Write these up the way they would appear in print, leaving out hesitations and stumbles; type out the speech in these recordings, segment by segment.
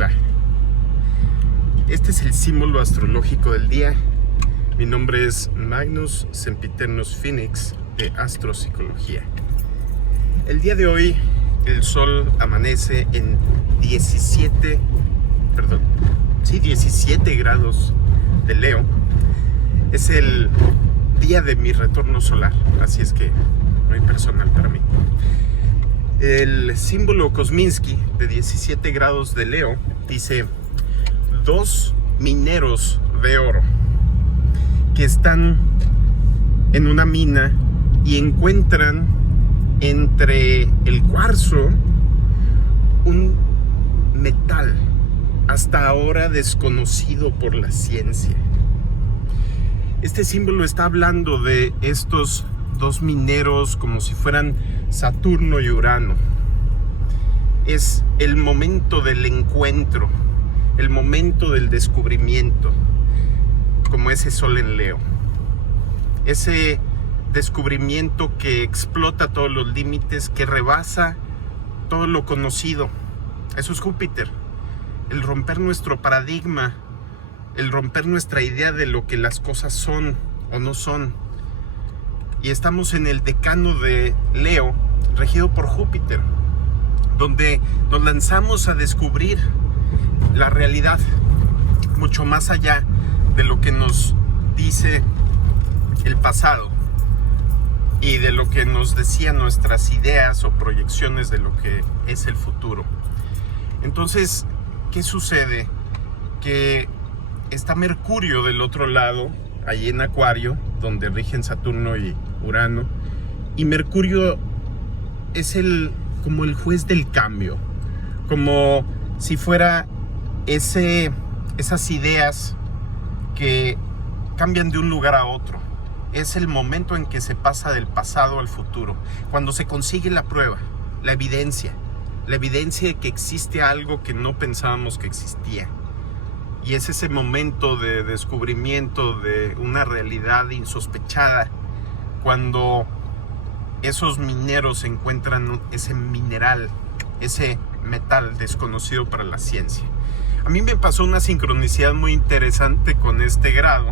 Hola, este es el símbolo astrológico del día. Mi nombre es Magnus Sempiternus Phoenix de Astropsicología. El día de hoy el sol amanece en 17 grados de Leo. Es el día de mi retorno solar, así es que muy personal para mí. El símbolo Kosminski de 17 grados de Leo dice: dos mineros de oro que están en una mina y encuentran entre el cuarzo un metal hasta ahora desconocido por la ciencia. Este símbolo está hablando de estos dos mineros como si fueran Saturno y Urano. Es el momento del encuentro, el momento del descubrimiento, como ese sol en Leo. Ese descubrimiento que explota todos los límites, que rebasa todo lo conocido. Eso es Júpiter. El romper nuestro paradigma, el romper nuestra idea de lo que las cosas son o no son. Y estamos en el decano de Leo, regido por Júpiter, donde nos lanzamos a descubrir la realidad mucho más allá de lo que nos dice el pasado y de lo que nos decían nuestras ideas o proyecciones de lo que es el futuro. Entonces, ¿qué sucede? Que está Mercurio del otro lado, allí en Acuario, donde rigen Saturno y Urano, y Mercurio es como el juez del cambio, como si fuera esas ideas que cambian de un lugar a otro. Es el momento en que se pasa del pasado al futuro, cuando se consigue la prueba, la evidencia de que existe algo que no pensábamos que existía. Y es ese momento de descubrimiento de una realidad insospechada, cuando esos mineros encuentran ese mineral, ese metal desconocido para la ciencia. A mí me pasó una sincronicidad muy interesante con este grado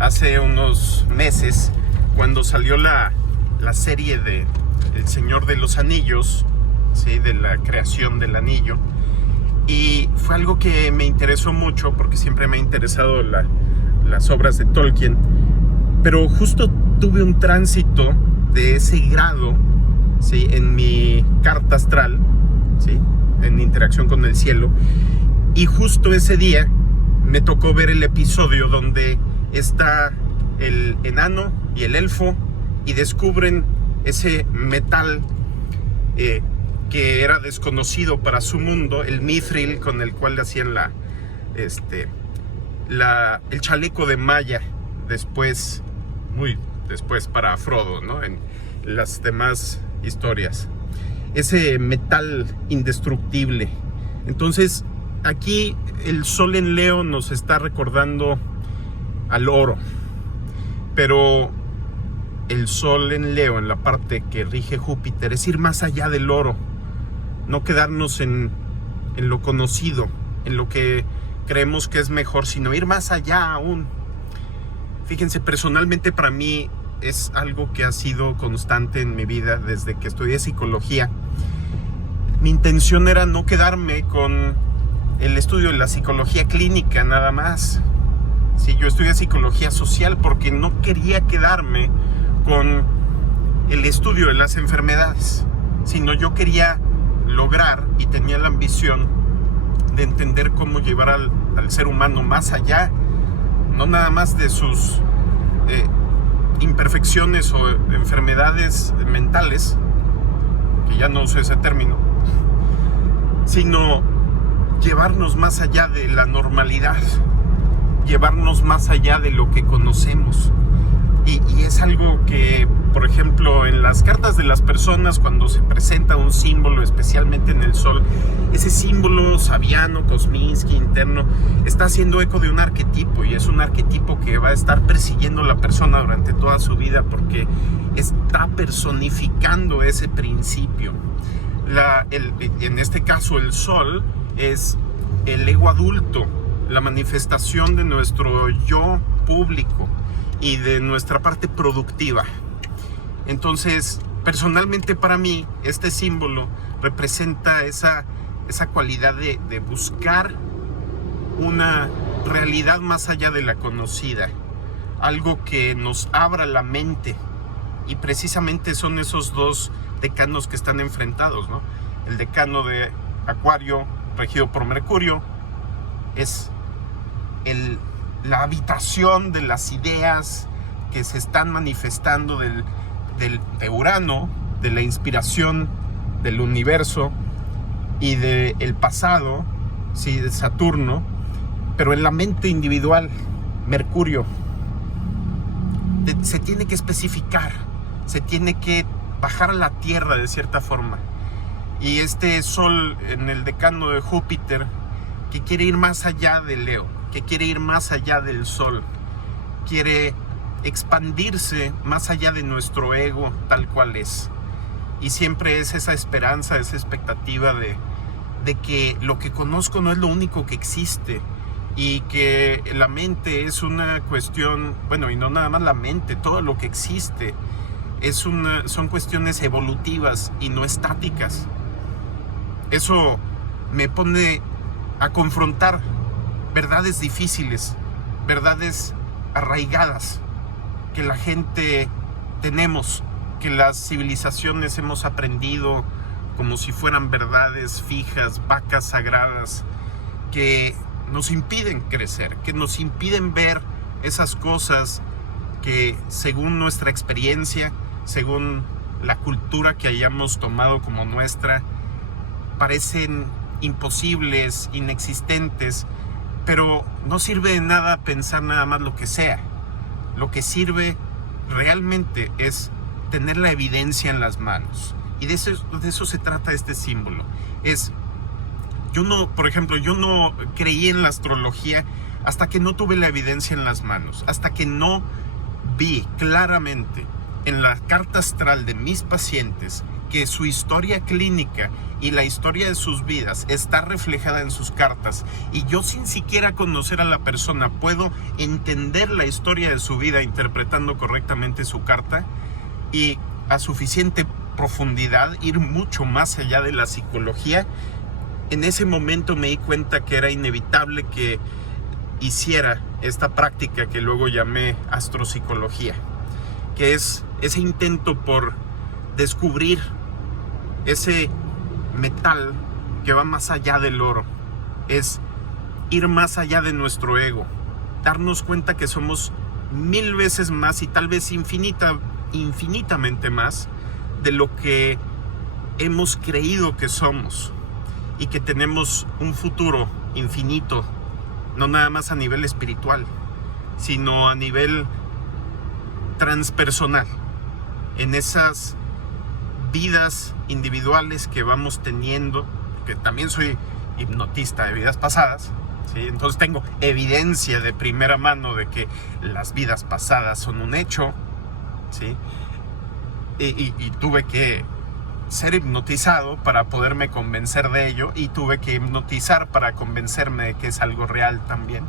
hace unos meses, cuando salió la serie de El Señor de los Anillos, ¿sí? De la creación del anillo. Y fue algo que me interesó mucho porque siempre me ha interesado las obras de Tolkien. Pero justo tuve un tránsito de ese grado, ¿sí? En mi carta astral, ¿sí? En interacción con el cielo. Y justo ese día me tocó ver el episodio donde está el enano y el elfo y descubren ese metal que era desconocido para su mundo, el mithril con el cual le hacían el chaleco de malla muy después para Frodo, ¿no? En las demás historias. Ese metal indestructible. Entonces, aquí el sol en Leo nos está recordando al oro. Pero el sol en Leo, en la parte que rige Júpiter, es ir más allá del oro. No quedarnos en lo conocido, en lo que creemos que es mejor, sino ir más allá aún. Fíjense, personalmente para mí es algo que ha sido constante en mi vida desde que estudié psicología. Mi intención era no quedarme con el estudio de la psicología clínica nada más. Sí, yo estudié psicología social porque no quería quedarme con el estudio de las enfermedades, sino yo quería lograr y tenía la ambición de entender cómo llevar al ser humano más allá, no nada más de sus imperfecciones o enfermedades mentales, que ya no uso ese término, sino llevarnos más allá de la normalidad, llevarnos más allá de lo que conocemos. Y es algo que, por ejemplo, en las cartas de las personas, cuando se presenta un símbolo, especialmente en el sol, ese símbolo sabiano, Kosminski, interno, está haciendo eco de un arquetipo, y es un arquetipo que va a estar persiguiendo a la persona durante toda su vida porque está personificando ese principio. En este caso, el sol es el ego adulto, la manifestación de nuestro yo público y de nuestra parte productiva. Entonces, personalmente para mí, este símbolo representa esa cualidad de buscar una realidad más allá de la conocida, algo que nos abra la mente, y precisamente son esos dos decanos que están enfrentados, ¿no? El decano de Acuario, regido por Mercurio, es la habitación de las ideas que se están manifestando de Urano, de la inspiración del universo y del pasado, sí, de Saturno, pero en la mente individual, Mercurio. Se tiene que especificar, se tiene que bajar a la tierra de cierta forma. Y este Sol en el decano de Júpiter, que quiere ir más allá de Leo, que quiere ir más allá del Sol, quiere expandirse más allá de nuestro ego tal cual es. Y siempre es esa esperanza, esa expectativa de que lo que conozco no es lo único que existe, y que la mente es una cuestión, bueno, y no nada más la mente, todo lo que existe son cuestiones evolutivas y no estáticas. Eso me pone a confrontar verdades difíciles, verdades arraigadas que la gente tenemos, que las civilizaciones hemos aprendido como si fueran verdades fijas, vacas sagradas, que nos impiden crecer, que nos impiden ver esas cosas que, según nuestra experiencia, según la cultura que hayamos tomado como nuestra, parecen imposibles, inexistentes, pero no sirve de nada pensar nada más lo que sea. Lo que sirve realmente es tener la evidencia en las manos. Y de eso se trata este símbolo. Por ejemplo, yo no creí en la astrología hasta que no tuve la evidencia en las manos, hasta que no vi claramente en la carta astral de mis pacientes que su historia clínica y la historia de sus vidas está reflejada en sus cartas, y yo, sin siquiera conocer a la persona, puedo entender la historia de su vida interpretando correctamente su carta, y a suficiente profundidad ir mucho más allá de la psicología. En ese momento me di cuenta que era inevitable que hiciera esta práctica que luego llamé astropsicología, que es ese intento por descubrir ese metal que va más allá del oro, es ir más allá de nuestro ego, darnos cuenta que somos 1000 veces más, y tal vez infinitamente más de lo que hemos creído que somos, y que tenemos un futuro infinito, no nada más a nivel espiritual, sino a nivel transpersonal, en esas vidas individuales que vamos teniendo, que también soy hipnotista de vidas pasadas, ¿sí? Entonces tengo evidencia de primera mano de que las vidas pasadas son un hecho, ¿sí? Y tuve que ser hipnotizado para poderme convencer de ello, y tuve que hipnotizar para convencerme de que es algo real también,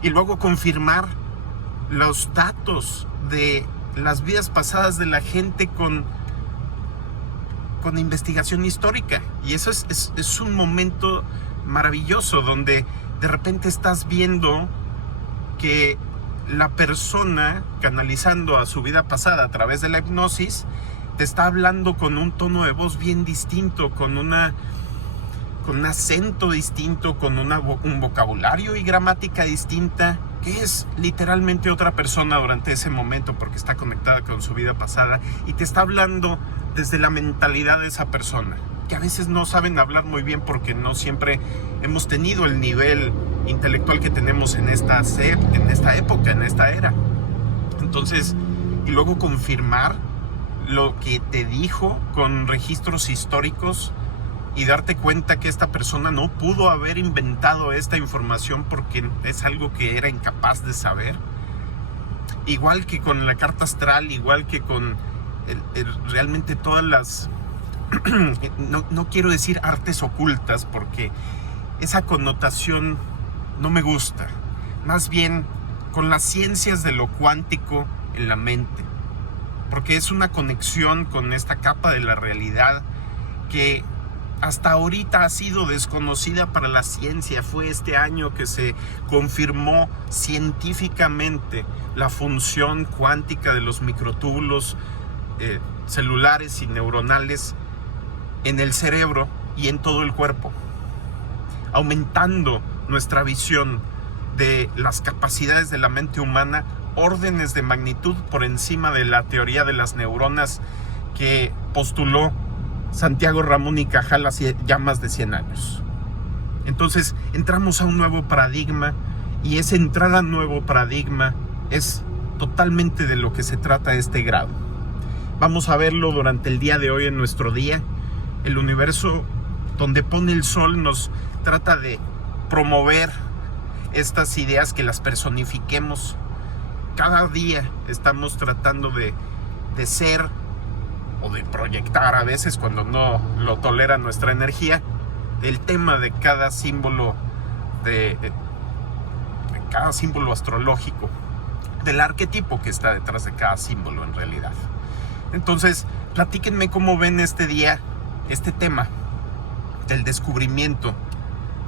y luego confirmar los datos de las vidas pasadas de la gente con investigación histórica. Y eso es un momento maravilloso, donde de repente estás viendo que la persona, canalizando a su vida pasada a través de la hipnosis, te está hablando con un tono de voz bien distinto, con un acento distinto, con un vocabulario y gramática distinta, que es literalmente otra persona durante ese momento, porque está conectada con su vida pasada, y te está hablando desde la mentalidad de esa persona, que a veces no saben hablar muy bien porque no siempre hemos tenido el nivel intelectual que tenemos en esta época, en esta era. Entonces, y luego confirmar lo que te dijo con registros históricos, y darte cuenta que esta persona no pudo haber inventado esta información porque es algo que era incapaz de saber. Igual que con la carta astral, igual que con realmente todas las no quiero decir artes ocultas, porque esa connotación no me gusta. Más bien con las ciencias de lo cuántico en la mente, porque es una conexión con esta capa de la realidad que hasta ahorita ha sido desconocida para la ciencia. Fue este año que se confirmó científicamente la función cuántica de los microtúbulos celulares y neuronales en el cerebro y en todo el cuerpo, aumentando nuestra visión de las capacidades de la mente humana, órdenes de magnitud por encima de la teoría de las neuronas que postuló Santiago Ramón y Cajal hace ya más de 100 años. Entonces entramos a un nuevo paradigma, y esa entrada a un nuevo paradigma es totalmente de lo que se trata este grado. Vamos a verlo durante el día de hoy en nuestro día. El universo donde pone el sol nos trata de promover estas ideas, que las personifiquemos. Cada día estamos tratando de ser o de proyectar, a veces cuando no lo tolera nuestra energía, el tema de cada símbolo de cada símbolo astrológico, del arquetipo que está detrás de cada símbolo en realidad. Entonces, platíquenme cómo ven este día, este tema del descubrimiento,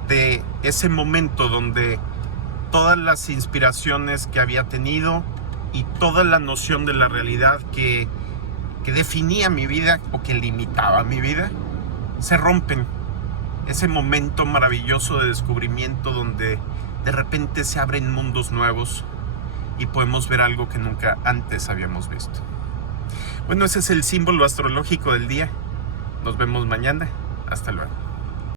de ese momento donde todas las inspiraciones que había tenido y toda la noción de la realidad que definía mi vida o que limitaba mi vida, se rompen. Ese momento maravilloso de descubrimiento donde de repente se abren mundos nuevos y podemos ver algo que nunca antes habíamos visto. Bueno, ese es el símbolo astrológico del día. Nos vemos mañana. Hasta luego.